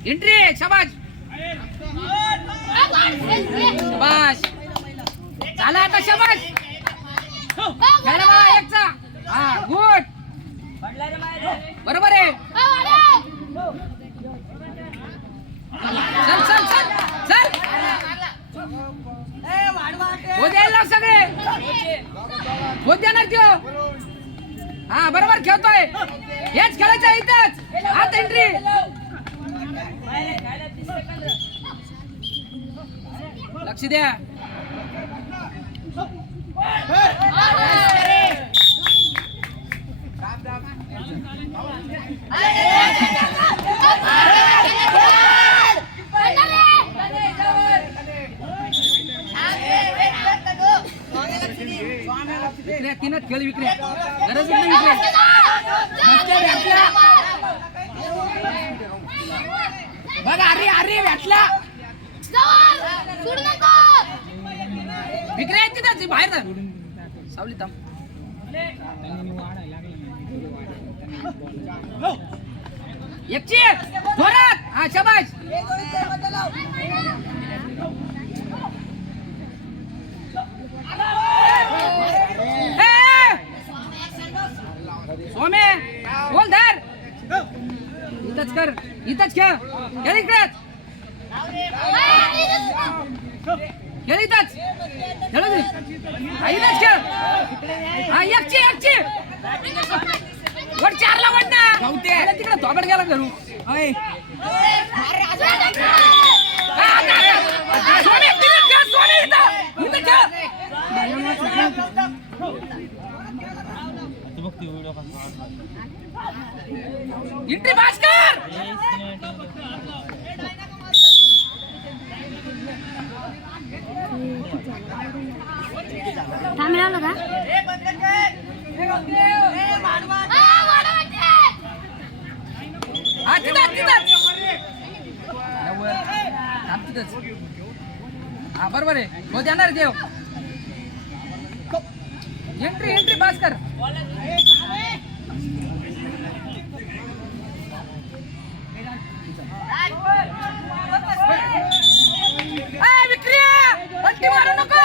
Entry शाबाश शाबाश झाला आता शाबाश खेळा मला एकचा हा गुड बरोबर आहे चल चल चल चल हो द्यायला सगळे हो देणार त्यो हा बरोबर खेळतोय हेच खेळायचं इथंच आता एंट्री लक्ष द्या विक्रे तीनच खेळ विक्रे गरज नाही विक्रे बघा अरे अरे भेटला विक्रे तिथं बाहेर जा सावली थांब एकची जोरात हा शाबाश सोमे बोल धर इथंच कर इथंच खेळ खेळ इकडेच खेळ इथंच खेळ इथंच खेळ हा एकची एकची वर चारला वड ना तिकडे धोबड गेला घरू इंट्री भास्कर थांबला का हा बरोबर आहे हो देणार देव एंट्री एंट्री भास्कर विक्रिया पट्टी मारू नको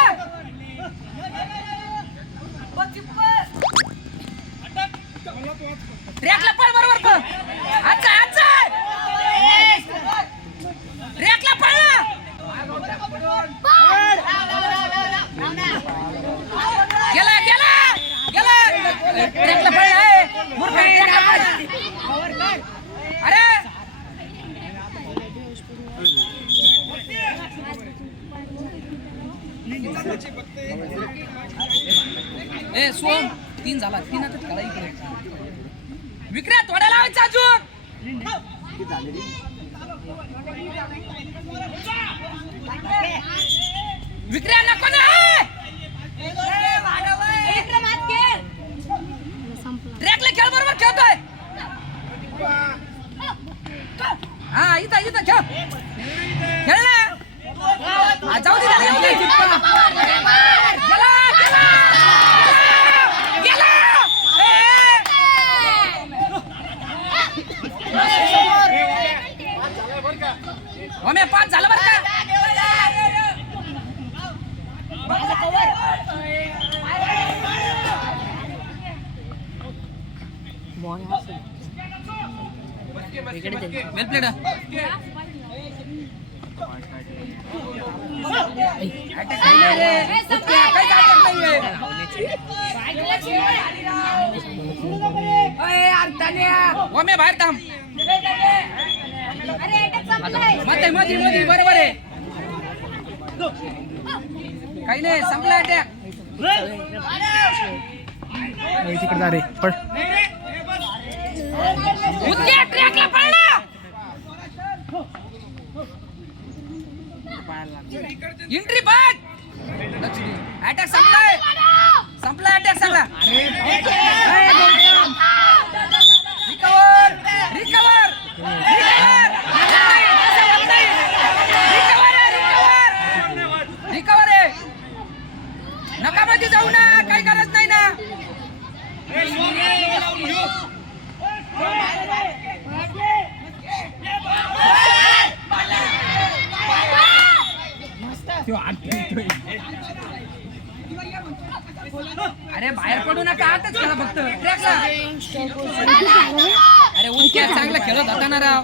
ट्रॅकला पळ बरोबर पळ अच्छा अच्छा ट्रॅकला पळ गेला गेला गेला ट्रॅकला पळ मूर्ख ट्रॅकला पळ अरे ए सोम तीन झाला तीन आता खेळा इकडे विक्रे थोड्या लावायचं अजून विक्रे नको ना ट्रॅकला खेळ बरोबर खेळतोय हा इथं इथं खेळ खेळ ना जाऊ दे जाऊ दे गेला गेला ओमे 5 झालं बरं का वेल प्लेड ओमे बाहेर थांब मध्ये मध्ये मध्ये बरोबर आहे काही नाही संपला अटॅक तिकडे जा रे पळ उद्या ट्रॅकला पळला एंट्री बॅक अटॅक संपलाय संपला अटॅक सगळा रिकवर रिकवर रिकवर आहे नकामध्ये जाऊ ना काही गरज नाही ना अरे बाहेर पडू नका आताच खेळा फक्त ट्रॅकला अरे उलट्या चांगला खेळत होता ना राव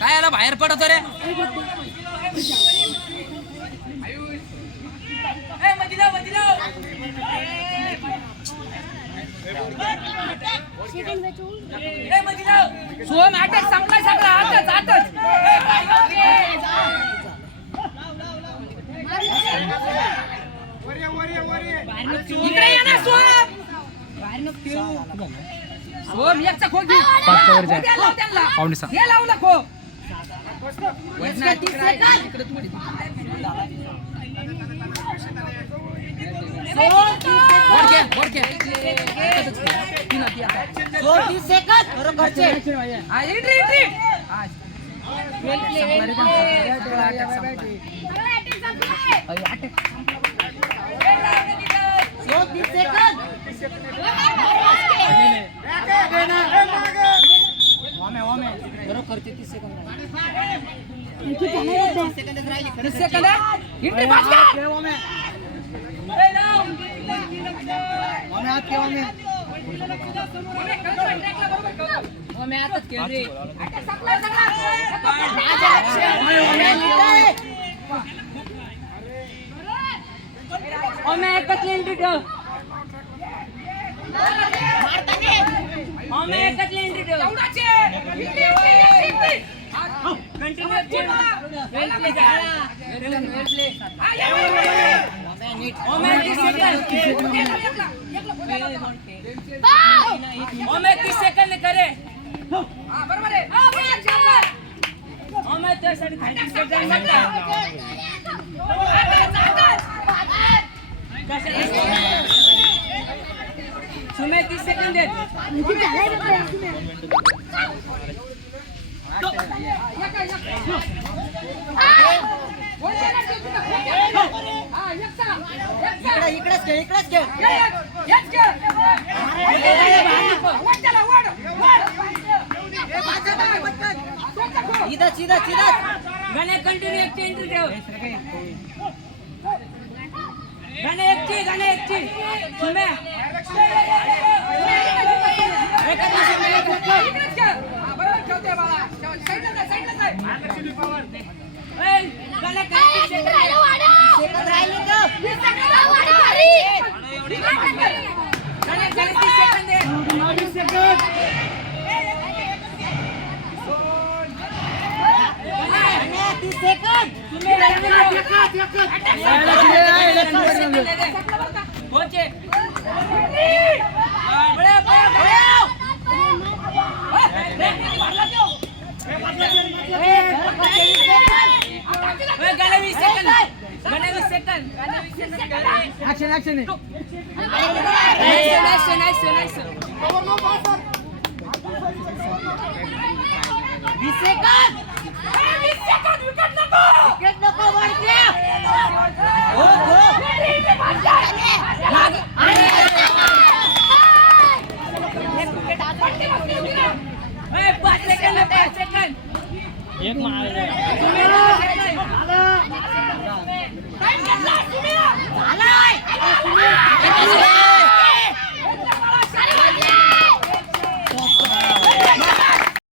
काय आला बाहेर पडतो रे सोम आटच संपलाय सगळा आताच आताच इकडे ये ना सोम सोम एकचा खो घे पाचच्या वर जाय. त्यांना पावणे सहा. हे लावला खो सेकंड करे बरोबर आहे सुमे 30 सेकंड इकडेच सीधा गाणे कंटिन्यू एंट्री ठेव गाणे एकची सुमे Action. Nice. 20 सेकंद विकेट नको वरती पाच सेकंद एक मार